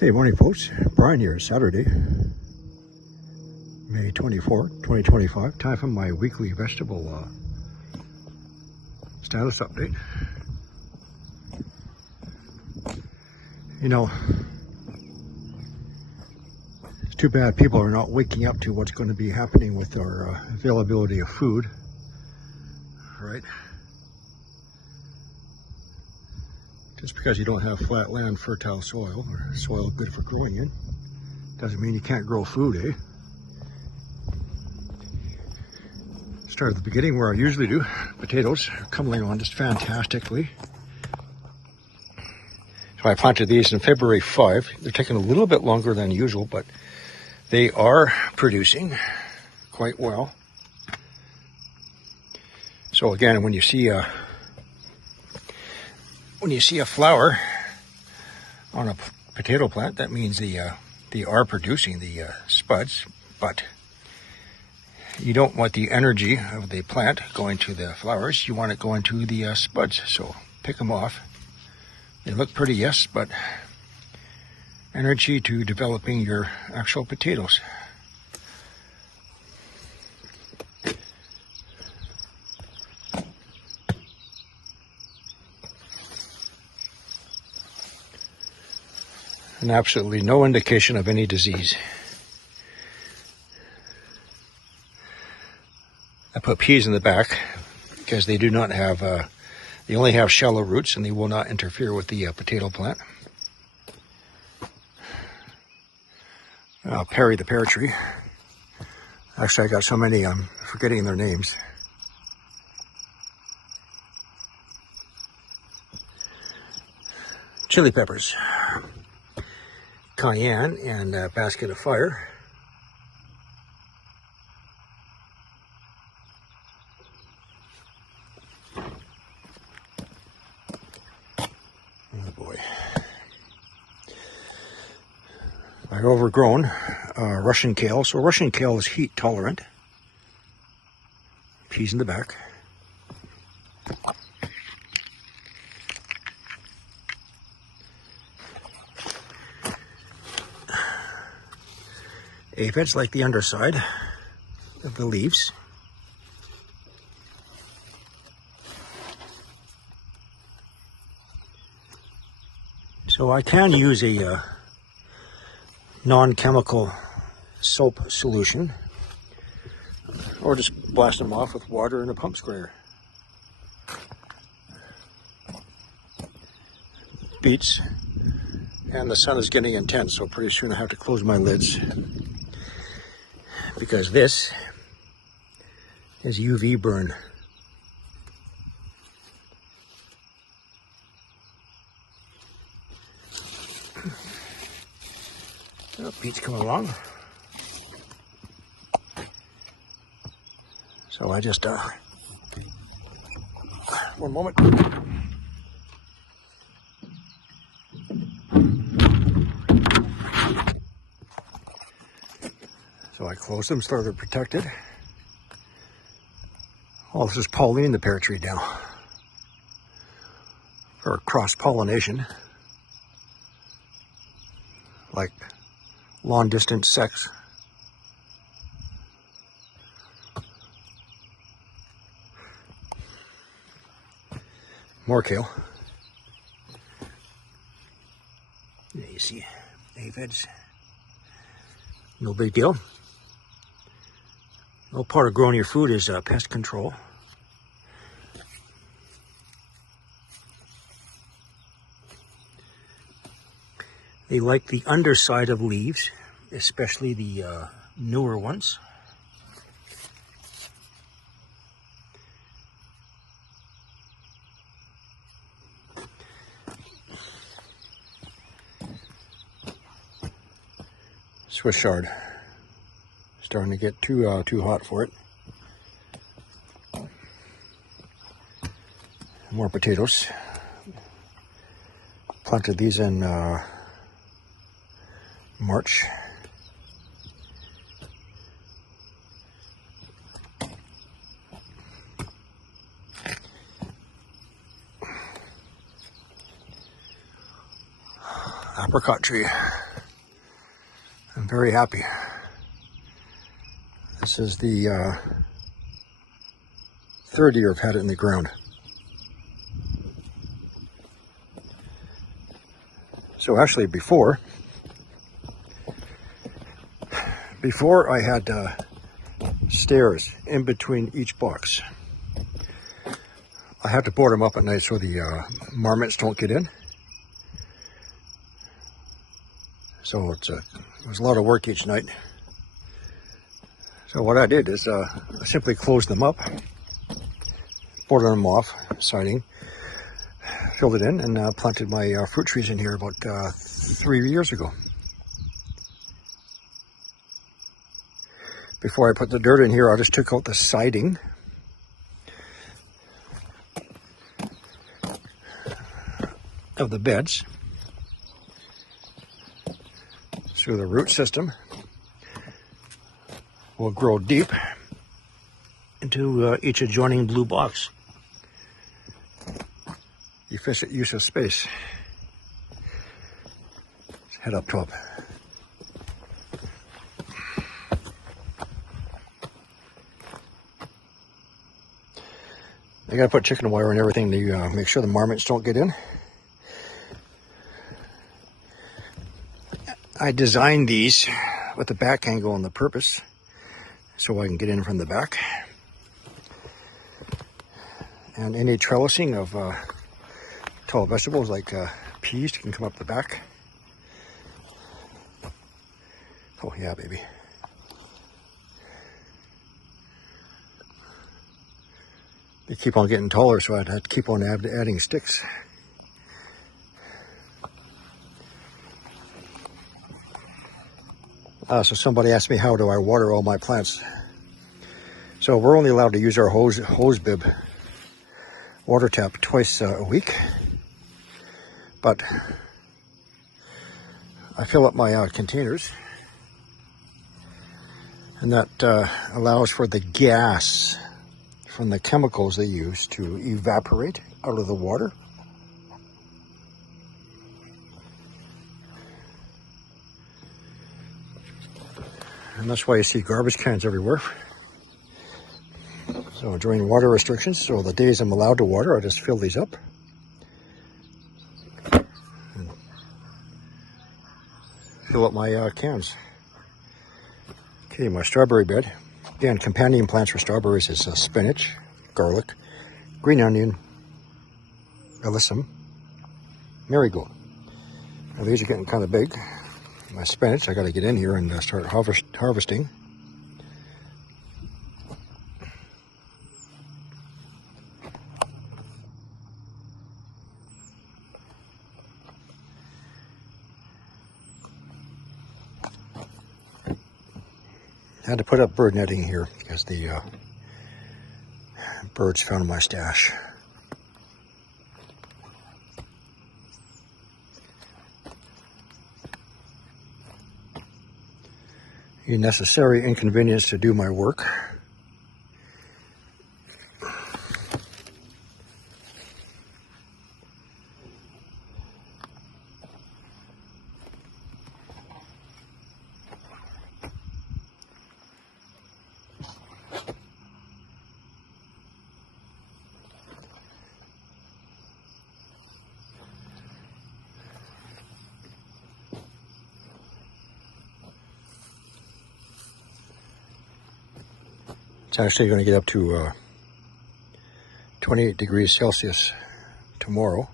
Hey, morning folks. Brian here. Saturday, May 24th, 2025. Time for my weekly vegetable status update. You know, it's too bad people are not waking up to what's going to be happening with our availability of food, right? Just because you don't have flat land, fertile soil, or soil good for growing in, doesn't mean you can't grow food, eh? Start at the beginning where I usually do. Potatoes are coming on just fantastically. So I planted these in February 5. They're taking a little bit longer than usual, but they are producing quite well. So again, when you see a flower on a potato plant, that means they are producing the spuds, but you don't want the energy of the plant going to the flowers. You want it going to the spuds. So pick them off. They look pretty, yes, but energy to developing your actual potatoes. And absolutely no indication of any disease. I put peas in the back because they do not have, they only have shallow roots and they will not interfere with the potato plant. Perry the pear tree. Actually, I got so many, I'm forgetting their names. Chili peppers. Cayenne and basket of fire. Oh boy. I've overgrown Russian kale. So Russian kale is heat tolerant. Peas in the back. Aphids like the underside of the leaves. So I can use a non-chemical soap solution, or just blast them off with water and a pump sprayer. Beets, and the sun is getting intense, so pretty soon I have to close my lids, because this is UV burn. Oh, beets coming along. So I just, one moment. So I closed them so they're protected. Oh, this is Pauline the pear tree now. For cross-pollination. Like long-distance sex. More kale. There you see aphids. No big deal. No part of growing your food is pest control. They like the underside of leaves, especially the newer ones. Swiss chard. Starting to get too hot for it. More potatoes. Planted these in March. Apricot tree. very happy. This is the third year I've had it in the ground. So actually before I had stairs in between each box. I have to board them up at night so the marmots don't get in. So it was a lot of work each night. So what I did is I simply closed them up, boarded them off, siding, filled it in, and planted my fruit trees in here about 3 years ago. Before I put the dirt in here, I just took out the siding. Of the beds. So the root system will grow deep into each adjoining blue box. Efficient use of space. Let's head up top. I gotta put chicken wire and everything to make sure the marmots don't get in. I designed these with the back angle on the purpose so I can get in from the back. And any trellising of tall vegetables like peas can come up the back. Oh yeah, baby. They keep on getting taller, so I'd have to keep on adding sticks. So somebody asked me, how do I water all my plants? So we're only allowed to use our hose bib water tap twice a week. But I fill up my containers, and that allows for the gas from the chemicals they use to evaporate out of the water. And that's why you see garbage cans everywhere. So during water restrictions, so the days I'm allowed to water, I just fill these up. And fill up my cans. Okay, my strawberry bed. Again, companion plants for strawberries is spinach, garlic, green onion, alyssum, marigold. Now these are getting kind of big. My spinach, I got to get in here and start harvesting. I had to put up bird netting here because the birds found my stash. A necessary inconvenience to do my work. It's actually going to get up to 28 degrees Celsius tomorrow.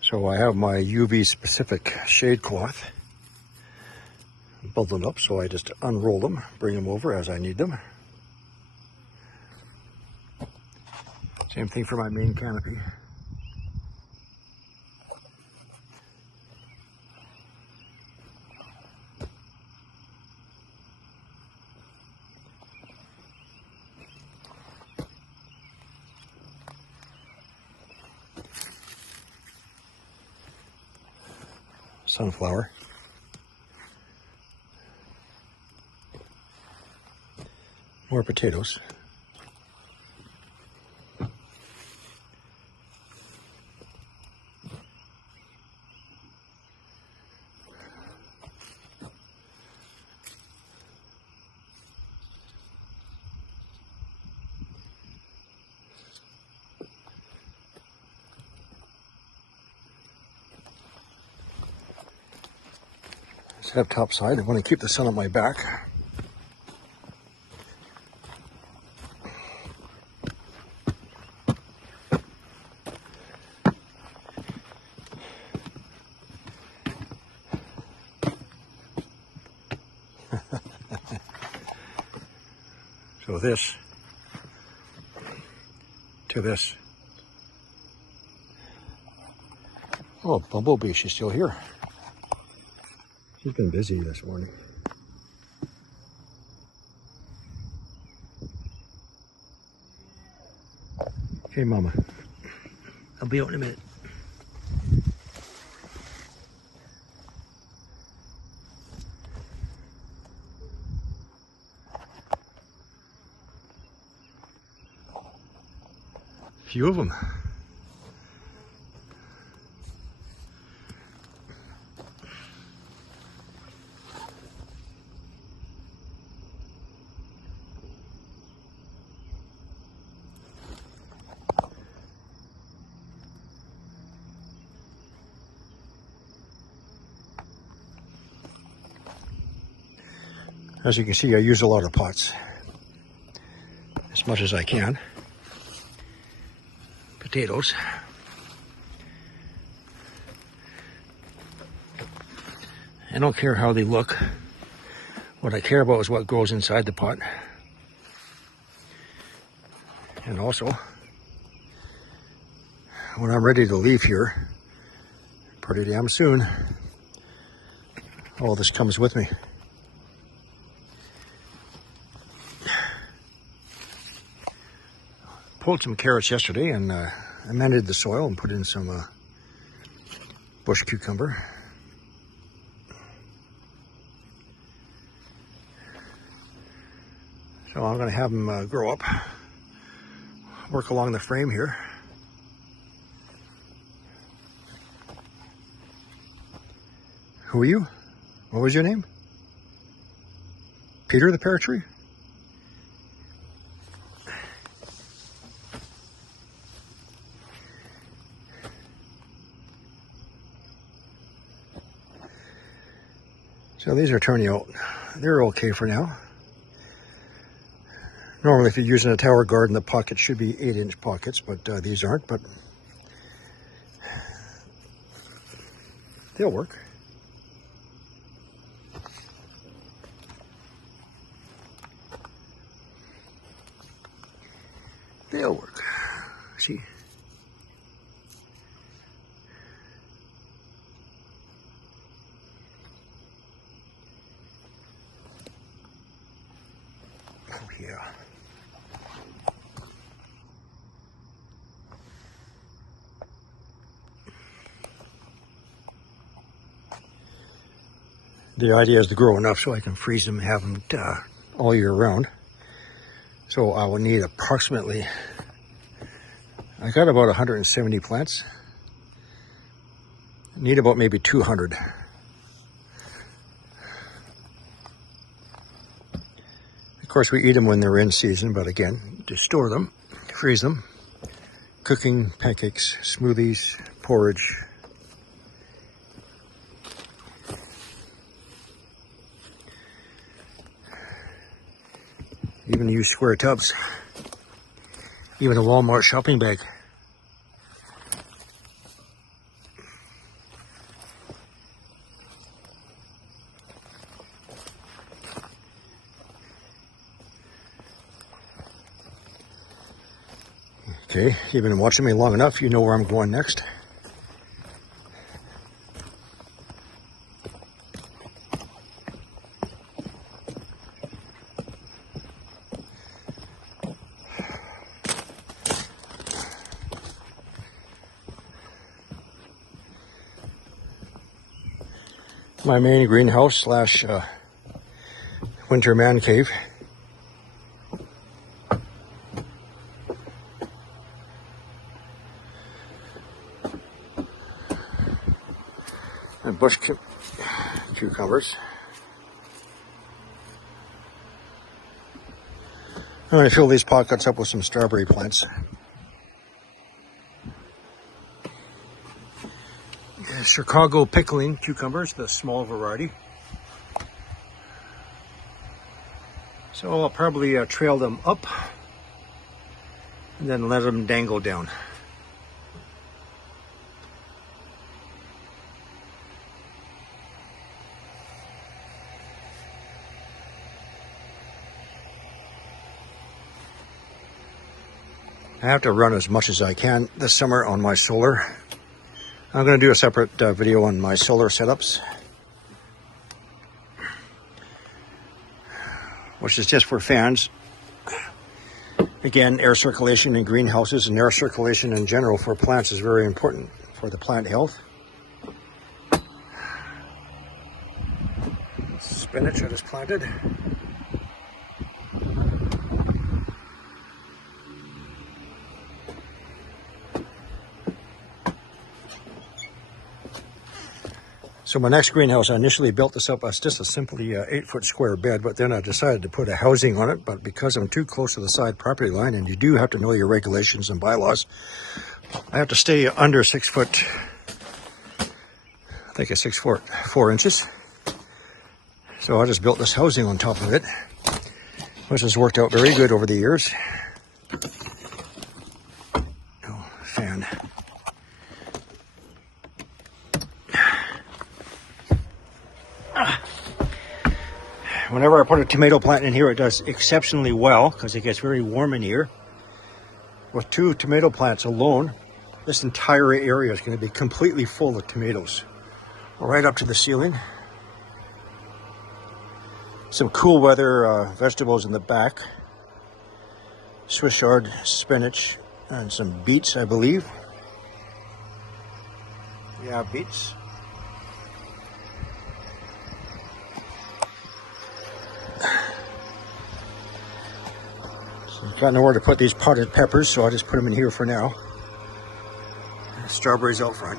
So I have my UV specific shade cloth bundled up, so I just unroll them, bring them over as I need them. Same thing for my main canopy. Sunflower. More potatoes. instead of top side. I want to keep the sun on my back. So this to this. Oh, Bumblebee, she's still here. She's been busy this morning. Okay, Mama. I'll be out in a minute. Few of them. As you can see, I use a lot of pots, as much as I can. Potatoes. I don't care how they look. What I care about is what grows inside the pot. And also, when I'm ready to leave here, pretty damn soon, all this comes with me. Pulled some carrots yesterday and amended the soil and put in some bush cucumber. So I'm going to have them grow up, work along the frame here. Who are you? What was your name? Peter the pear tree? So these are turning out, they're okay for now. Normally if you're using a tower garden, the pockets should be 8-inch pockets, but these aren't, but they'll work. They'll work. See? Oh, yeah. The idea is to grow enough so I can freeze them and have them all year round. So I will need approximately, I got about 170 plants. I need about maybe 200. Of course, we eat them when they're in season, but again, just store them, freeze them. Cooking, pancakes, smoothies, porridge. Even use square tubs. Even a Walmart shopping bag. Okay, you've been watching me long enough, you know where I'm going next. My main greenhouse slash winter man cave. And bush cucumbers. I'm going to fill these pockets up with some strawberry plants. Chicago pickling cucumbers, the small variety. So I'll probably trail them up and then let them dangle down. I have to run as much as I can this summer on my solar. I'm going to do a separate video on my solar setups, which is just for fans. Again, air circulation in greenhouses and air circulation in general for plants is very important for the plant health. Spinach I just planted. So my next greenhouse, I initially built this up as just a simply 8-foot square bed, but then I decided to put a housing on it. But because I'm too close to the side property line, and you do have to know your regulations and bylaws, I have to stay under 6 foot, I think it's 6 foot 4 inches. So I just built this housing on top of it, which has worked out very good over the years. Oh, fan. Whenever I put a tomato plant in here, it does exceptionally well because it gets very warm in here. With 2 tomato plants alone, this entire area is going to be completely full of tomatoes, right up to the ceiling. Some cool weather vegetables in the back. Swiss chard, spinach, and some beets, I believe. Yeah, beets. Got nowhere to put these potted peppers, so I just put them in here for now. Strawberries out front.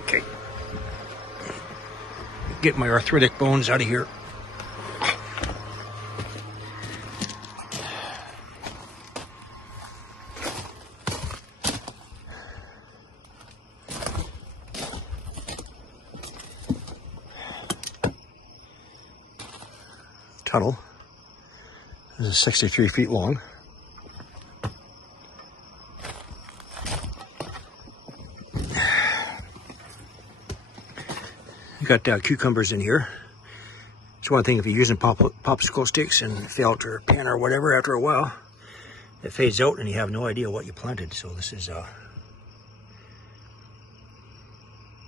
Okay. Get my arthritic bones out of here. Tunnel. This is 63 feet long. You got cucumbers in here. It's one thing if you're using popsicle sticks and felt or pan or whatever, after a while it fades out and you have no idea what you planted. So this is a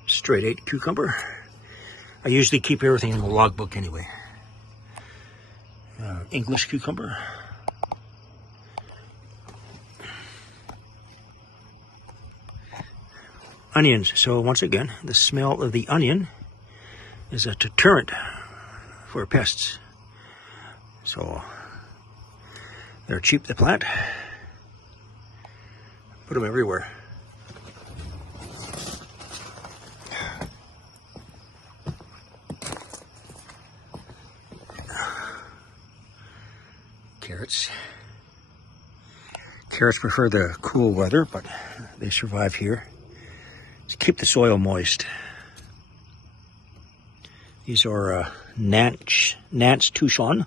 straight 8 cucumber. I usually keep everything in the logbook anyway. English cucumber. Onions. So once again, the smell of the onion is a deterrent for pests. So they're cheap to plant. Put them everywhere. Carrots. Carrots prefer the cool weather, but they survive here. To keep the soil moist. These are Nance Touchon.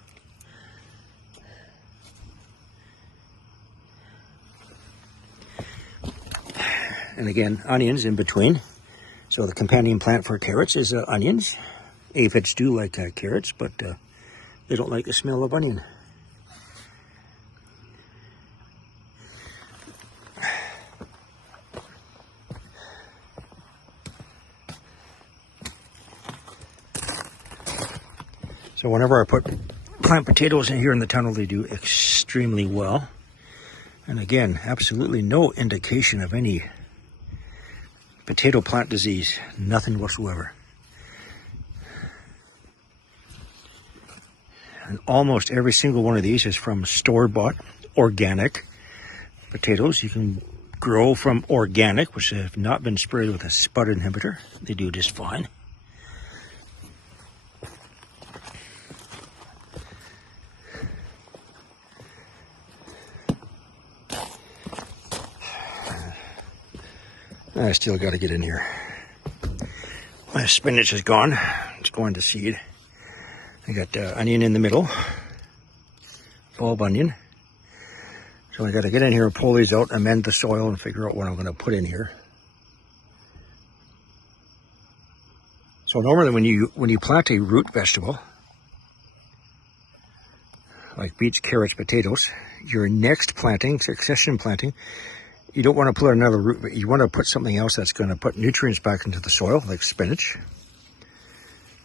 And again, onions in between. So the companion plant for carrots is onions. Aphids do like carrots, but they don't like the smell of onion. So whenever I put plant potatoes in here in the tunnel, they do extremely well. And again, absolutely no indication of any potato plant disease, nothing whatsoever. And almost every single one of these is from store-bought organic potatoes. You can grow from organic, which have not been sprayed with a spud inhibitor. They do just fine. I still got to get in here. My spinach is gone. It's going to seed. I got onion in the middle, bulb onion. So I got to get in here and pull these out, amend the soil, and figure out what I'm going to put in here. So normally when you plant a root vegetable, like beets, carrots, potatoes, your next planting, succession planting, you don't want to put another root, but you want to put something else that's going to put nutrients back into the soil, like spinach.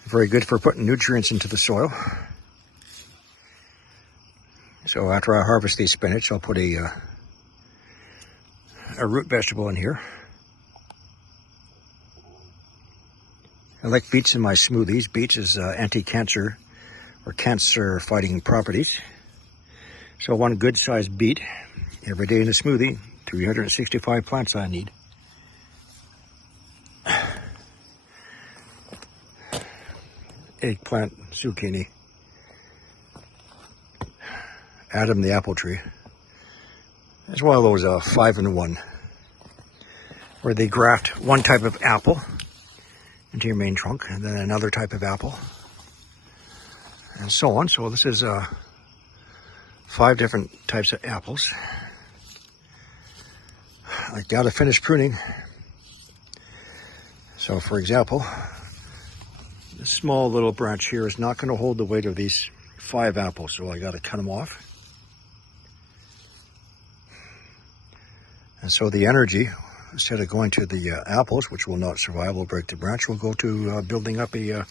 Very good for putting nutrients into the soil. So after I harvest these spinach, I'll put a root vegetable in here. I like beets in my smoothies. Beets is anti-cancer or cancer-fighting properties. So one good-sized beet every day in a smoothie. 365 plants I need. Eggplant, zucchini. Adam the apple tree. It's one of those 5-in-1, where they graft one type of apple into your main trunk, and then another type of apple, and so on. So this is 5 different types of apples. I gotta finish pruning. So for example, this small little branch here is not going to hold the weight of these 5 apples, so I gotta cut them off. And so the energy, instead of going to the apples, which will not survive, will break the branch, will go to building up a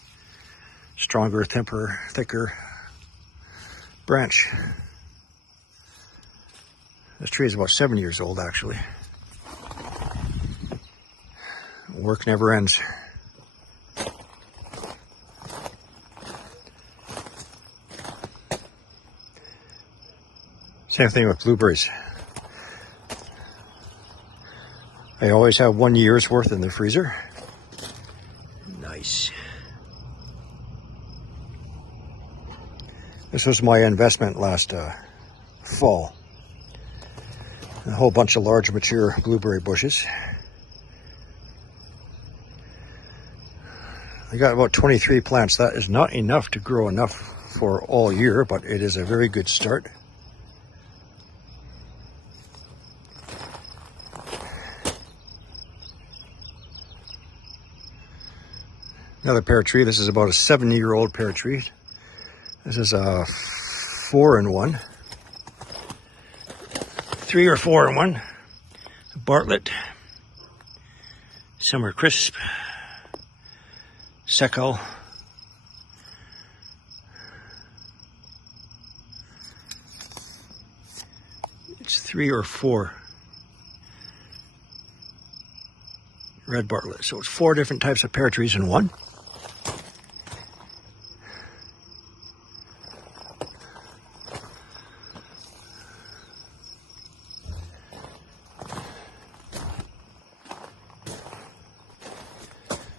stronger, thicker branch. This tree is about 7 years old, actually. Work never ends. Same thing with blueberries. I always have 1 year's worth in the freezer. Nice. This was my investment last fall. A whole bunch of large mature blueberry bushes. I got about 23 plants. That is not enough to grow enough for all year, but it is a very good start. Another pear tree. This is about a 7-year-old pear tree. This is a 4-in-1. 3 or 4-in-1. Bartlett. Summer Crisp. Secco. It's 3 or 4. Red Bartlett. So it's 4 different types of pear trees in one.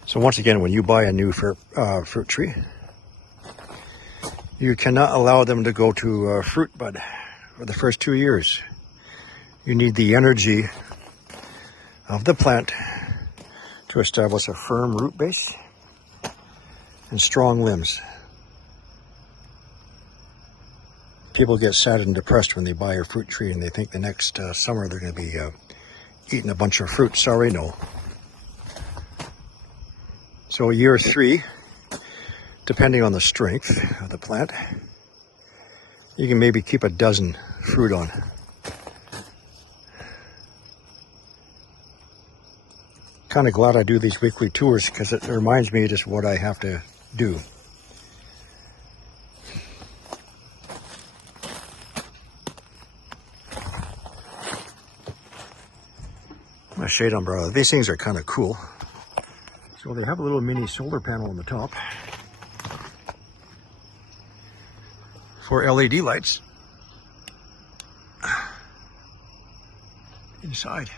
So once again, when you buy a new fruit tree, you cannot allow them to go to fruit bud for the first 2 years. You need the energy of the plant to establish a firm root base and strong limbs. People get sad and depressed when they buy a fruit tree and they think the next summer they're going to be eating a bunch of fruit. Sorry, no. So year 3, depending on the strength of the plant, you can maybe keep a dozen fruit on. Kind of glad I do these weekly tours because it reminds me just what I have to do. My shade umbrella. These things are kind of cool. So they have a little mini solar panel on the top for LED lights inside.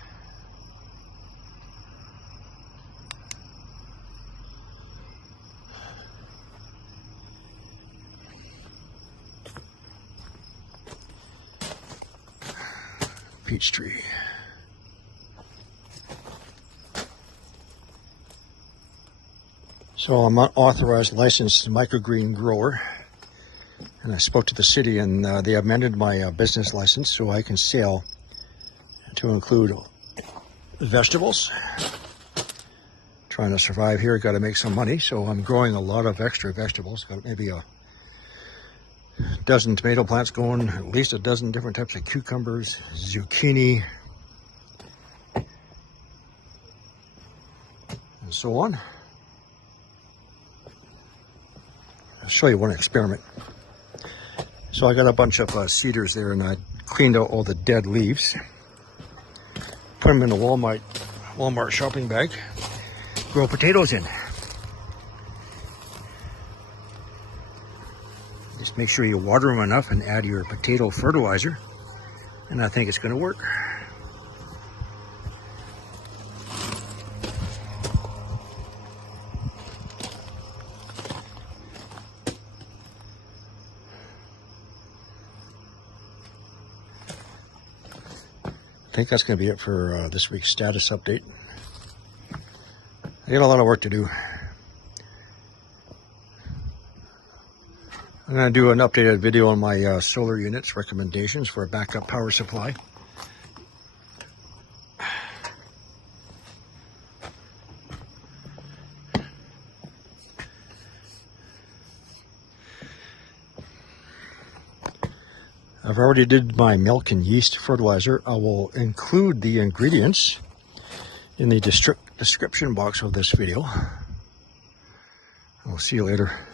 Peach tree. So I'm an authorized licensed microgreen grower, and I spoke to the city, and they amended my business license so I can sell to include vegetables. Trying to survive here, got to make some money, so I'm growing a lot of extra vegetables. Got maybe a dozen tomato plants going, at least a dozen different types of cucumbers, zucchini, and so on. I'll show you one experiment. So I got a bunch of cedars there, and I cleaned out all the dead leaves, put them in a Walmart shopping bag, grow potatoes in. Just make sure you water them enough and add your potato fertilizer, and I think it's going to work. I think that's going to be it for this week's status update. I got a lot of work to do. I'm going to do an updated video on my solar units recommendations for a backup power supply. I've already did my milk and yeast fertilizer. I will include the ingredients in the description box of this video. I'll see you later.